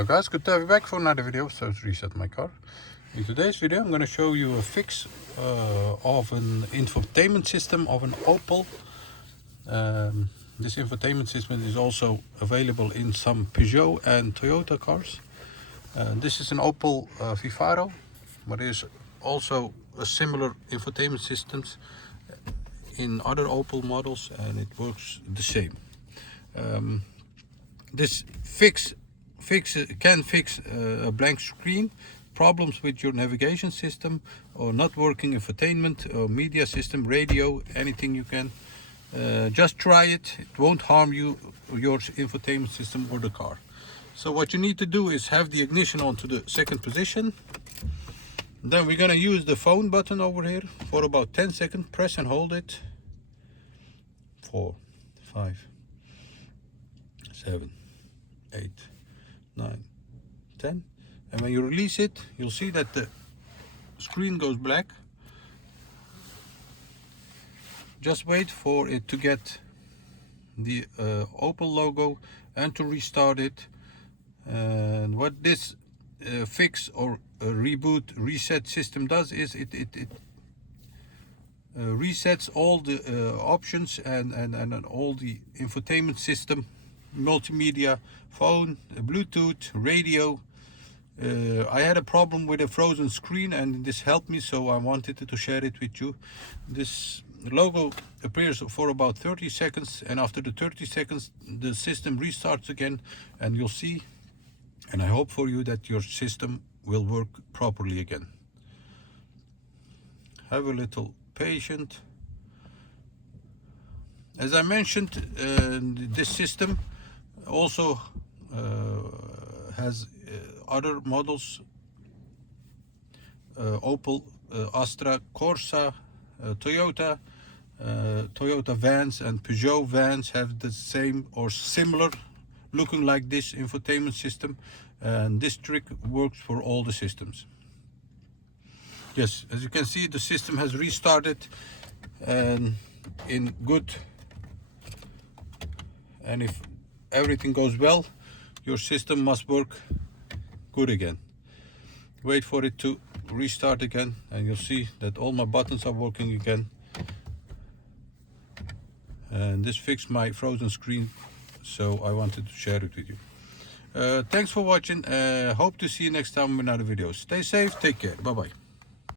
Hello guys, good to have you back for another video. So to reset my car. In today's video I'm going to show you a fix of an infotainment system of an Opel. This infotainment system is also available in some Peugeot and Toyota cars. This is an Opel Vivaro, but there is also a similar infotainment systems in other Opel models, and it works the same. This can fix a blank screen, problems with your navigation system, or not working infotainment or media system, radio, anything you can. Just try it. It won't harm you, your infotainment system or the car. So what you need to do is have the ignition on to the second position. Then we're gonna use the phone button over here for about 10 seconds. Press and hold it. 4, 5, 7, 8, 9, 10. And when you release it, you'll see that the screen goes black. Just wait for it to get the Opel logo and to restart it. And what this fix or reboot reset system does is it resets all the options and all the infotainment system, multimedia, phone, Bluetooth, radio. I had a problem with a frozen screen and this helped me, so I wanted to share it with you. This logo appears for about 30 seconds, and after the 30 seconds the system restarts again, and you'll see, and I hope for you, that your system will work properly again. Have a little patience. As I mentioned, this system also has other models, Opel Astra, Corsa, Toyota, Toyota vans and Peugeot vans have the same or similar looking like this infotainment system, and this trick works for all the systems. Yes, as you can see, the system has restarted and in good, and if everything goes well, your system must work good again. Wait for it to restart again and you'll see that all my buttons are working again. And this fixed my frozen screen, so I wanted to share it with you. Thanks for watching. Hope to see you next time with another video. Stay safe, take care, bye bye.